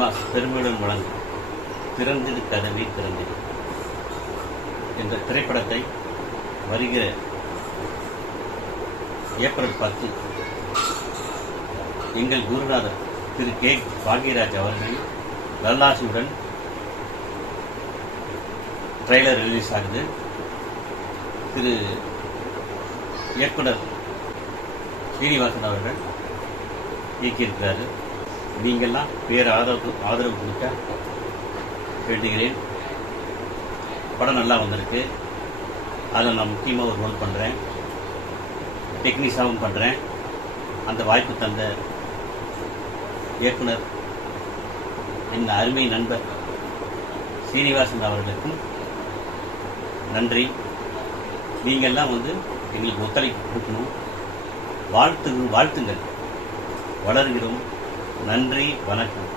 Cinemas பெருமையுடன் வழங்கும் திறந்திடு கதவை திறந்திடு என்ற திரைப்படத்தை வருகிற ஏப்ரல் 10 எங்கள் குருநாதர் திரு கே பாக்யராஜ் அவர்கள் நல்லாசியுடன் ட்ரெய்லர் ரிலீஸ் ஆகுது. திரு இயக்குனர் ஸ்ரீனிவாசன் அவர்கள் இயக்கியிருக்கிறாரு. நீங்கள்லாம் ஆதரவு கொடுக்க வேண்டுகிறேன். படம் நல்லா வந்திருக்கு. அதில் நான் முக்கியமாக ஒரு ரோல் பண்ணுறேன், டெக்னீஷியனாகவும் பண்ணுறேன். அந்த வாய்ப்பு தந்த இயக்குனர் என் அருமை நண்பர் ஸ்ரீனிவாசன் அவர்களுக்கும் நன்றி. நீங்கள்லாம் எங்களுக்கு ஒத்துழைப்பு கொடுக்கணும். வாழ்த்துங்கள். வளர்கிறோம். நன்றி, வணக்கம்.